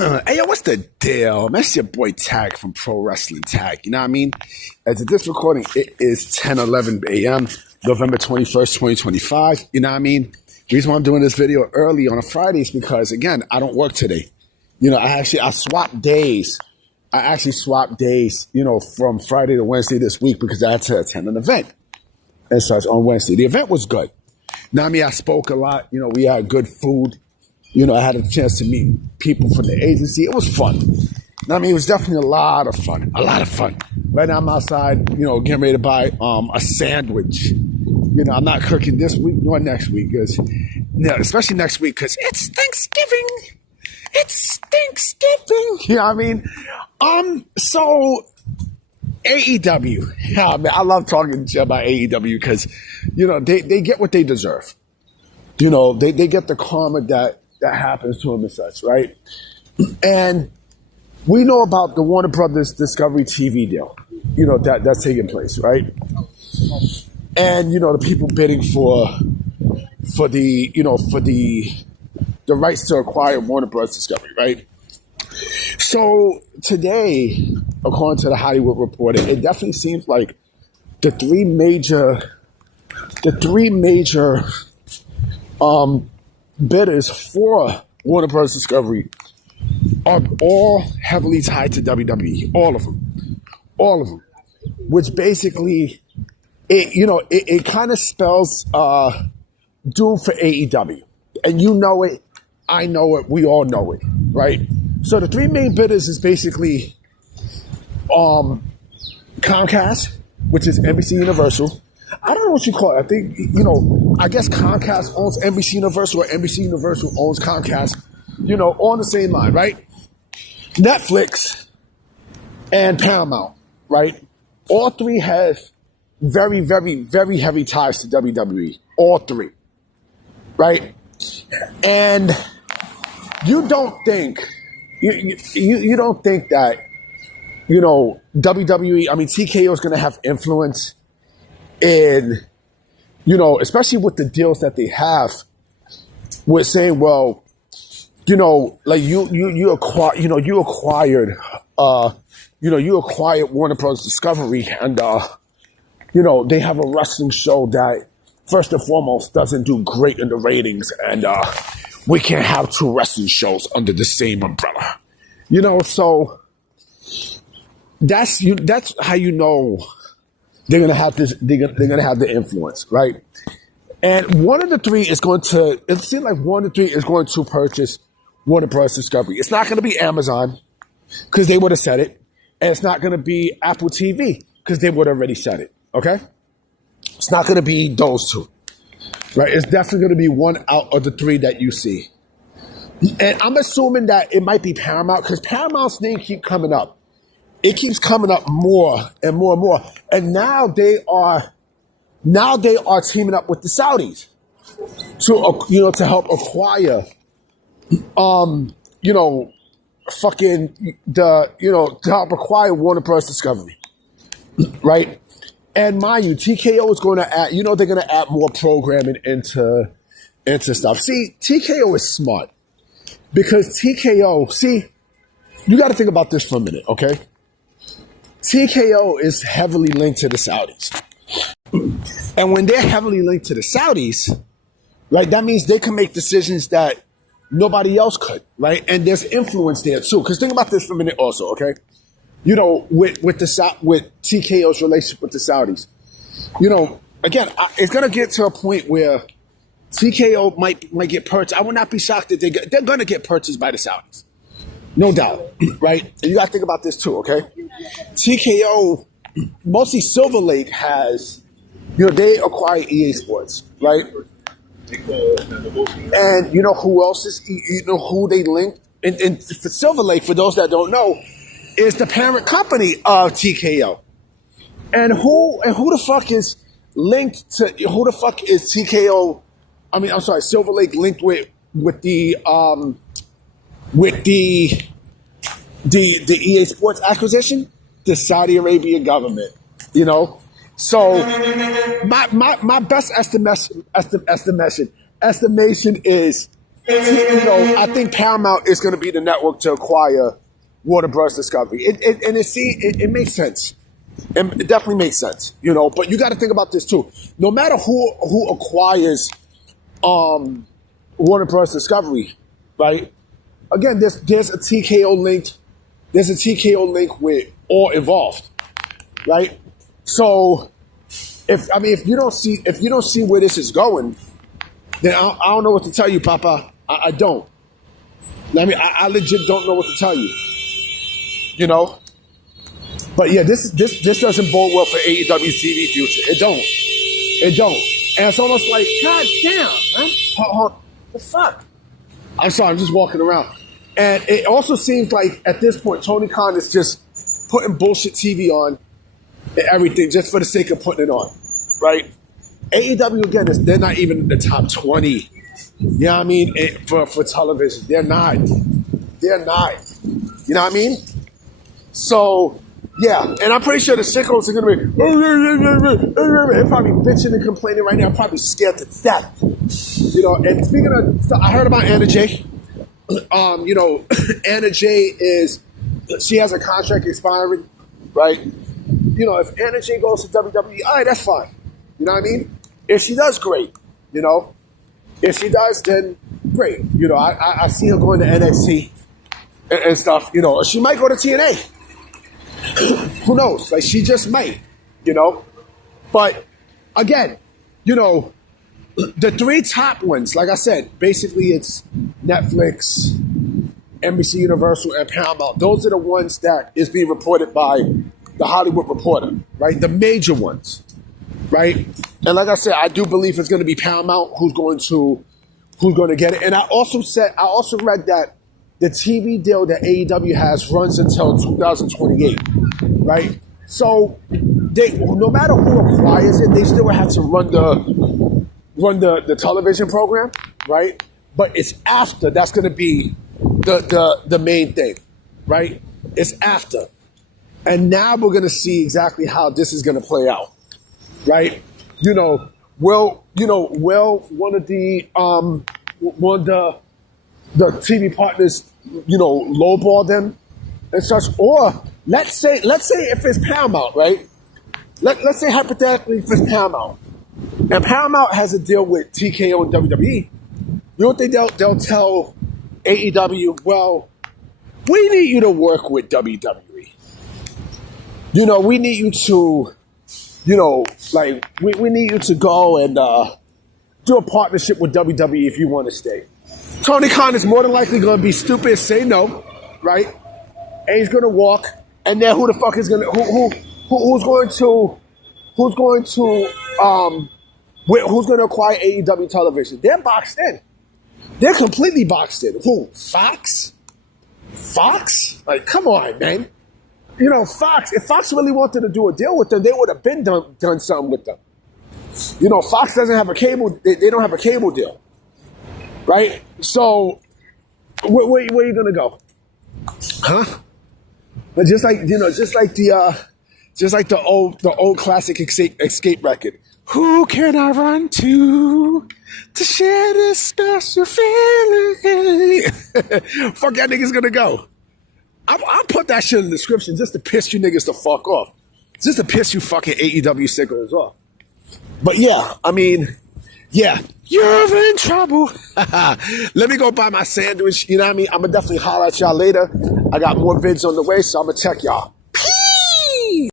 Hey, yo, what's the deal? That's your boy Tag from Pro Wrestling Tag. You know what I mean? As of this recording, it is 10:11 a.m., November 21st, 2025. You know what I mean? The reason why I'm doing this video early on a Friday is because, again, I don't work today. You know, I swapped days. I actually swapped days, you know, from Friday to Wednesday this week because I had to attend an event and such on Wednesday. The event was good. Now, I mean, I spoke a lot. You know, we had good food. You know, I had a chance to meet people from the agency. It was fun. I mean, it was definitely a lot of fun. Right now I'm outside, you know, getting ready to buy a sandwich. You know, I'm not cooking this week nor next week, because, you know, especially next week, because it's Thanksgiving. You know what I mean? So AEW. Yeah, man, I love talking about AEW because, you know, they get what they deserve. You know, they get the karma that happens to them and such, right? And we know about the Warner Brothers Discovery TV deal, you know, that's taking place, right? And, you know, the people bidding for the rights to acquire Warner Brothers Discovery, right? So today, according to the Hollywood Reporter, it definitely seems like the three major bidders for Warner Bros. Discovery are all heavily tied to WWE. All of them. Which basically, it kind of spells doom for AEW. And you know it, I know it, we all know it, right? So the three main bidders is basically Comcast, which is NBC Universal. I don't know what you call it. I think, you know, I guess Comcast owns NBC Universal or NBC Universal owns Comcast, you know, on the same line, right? Netflix and Paramount, right? All three have very, very, very heavy ties to WWE. All three, right? And you don't think that, you know, WWE, I mean, TKO is going to have influence in, you know, especially with the deals that they have, with saying, well, you know, like you acquired Warner Bros. Discovery, and you know, they have a wrestling show that first and foremost doesn't do great in the ratings, and we can't have two wrestling shows under the same umbrella, you know. So that's how you know they're gonna have this. They're gonna have the influence, right? And one of the three is going to. It seems like one of the three is going to purchase Warner Bros. Discovery. It's not going to be Amazon because they would have said it, and it's not going to be Apple TV because they would have already said it. Okay, it's not going to be those two, right? It's definitely going to be one out of the three that you see. And I'm assuming that it might be Paramount because Paramount's name keeps coming up. It keeps coming up more and more and more. And now they are teaming up with the Saudis to, you know, to help acquire, to help acquire Warner Bros. Discovery, right? And mind you, TKO is going to add, you know, they're going to add more programming into stuff. See, TKO is smart because TKO, see, you got to think about this for a minute, okay? TKO is heavily linked to the Saudis. And when they're heavily linked to the Saudis, right, that means they can make decisions that nobody else could, right? And there's influence there too. Because think about this for a minute also, okay? You know, with TKO's relationship with the Saudis, you know, again, it's going to get to a point where TKO might get purchased. I would not be shocked that they're going to get purchased by the Saudis. No doubt, right? And you got to think about this too, okay? TKO, mostly Silver Lake has, you know, they acquire EA Sports, right? And you know who else is, you know who they linked? And for Silver Lake, for those that don't know, is the parent company of TKO. And who the fuck is linked to, who the fuck is TKO? I mean, I'm sorry, Silver Lake linked with the EA Sports acquisition? The Saudi Arabian government, you know? So my best estimation is I think Paramount is going to be the network to acquire Warner Bros. Discovery. It makes sense. It definitely makes sense, But you got to think about this too. No matter who acquires Warner Bros. Discovery, right? Again, there's a TKO linked. There's a TKO link with All Involved, right? So, if you don't see where this is going, then I don't know what to tell you, Papa. I don't. I legit don't know what to tell you. But yeah, this doesn't bode well for AEW TV future. It don't. And it's almost like, God damn, man. Hold, the fuck? I'm sorry, I'm just walking around. And it also seems like at this point, Tony Khan is just putting bullshit TV on and everything just for the sake of putting it on, right? AEW, again, they're not even in the top 20. You know what I mean? For television. They're not. You know what I mean? So, yeah. And I'm pretty sure the Sickos are going to be, they're probably bitching and complaining right now, probably scared to death. And speaking of stuff, I heard about Anna Jay. Anna Jay she has a contract expiring, right? If Anna Jay goes to WWE, all right, that's fine. You know what I mean? If she does, great. If she does, then great. I see her going to NXT and stuff. She might go to TNA. Who knows? Like, she just might, But, again, the three top ones, like I said, basically it's Netflix, NBC Universal, and Paramount. Those are the ones that is being reported by the Hollywood Reporter, right? The major ones, right? And like I said, I do believe it's going to be Paramount who's going to get it. And I also read that the TV deal that AEW has runs until 2028, right? So no matter who acquires it, they still have to run the television program, right? But it's after that's going to be the main thing, right? It's after. And now we're going to see exactly how this is going to play out, right? Will one of the TV partners, lowball them and such, or let's say if it's Paramount, right? Let's say hypothetically if it's Paramount, and Paramount has a deal with TKO and WWE, you don't think they'll tell AEW, well, we need you to work with WWE. We need you to, we need you to go and do a partnership with WWE if you want to stay. Tony Khan is more than likely going to be stupid and say no, right? And he's going to walk, and then who the fuck is going to who's going to acquire AEW television? They're boxed in. They're completely boxed in. Who? Fox? Fox? Like, come on, man. Fox, if Fox really wanted to do a deal with them, they would have been done something with them. Fox doesn't have a cable, they don't have a cable deal. Right? So, where are you going to go? Huh? But just like the old classic Xscape record. Who can I run to share this special feeling? Fuck that nigga's gonna go. I'll put that shit in the description just to piss you niggas the fuck off. Just to piss you fucking AEW sickos off. But yeah, you're in trouble. Let me go buy my sandwich. You know what I mean? I'm gonna definitely holler at y'all later. I got more vids on the way, so I'm gonna check y'all.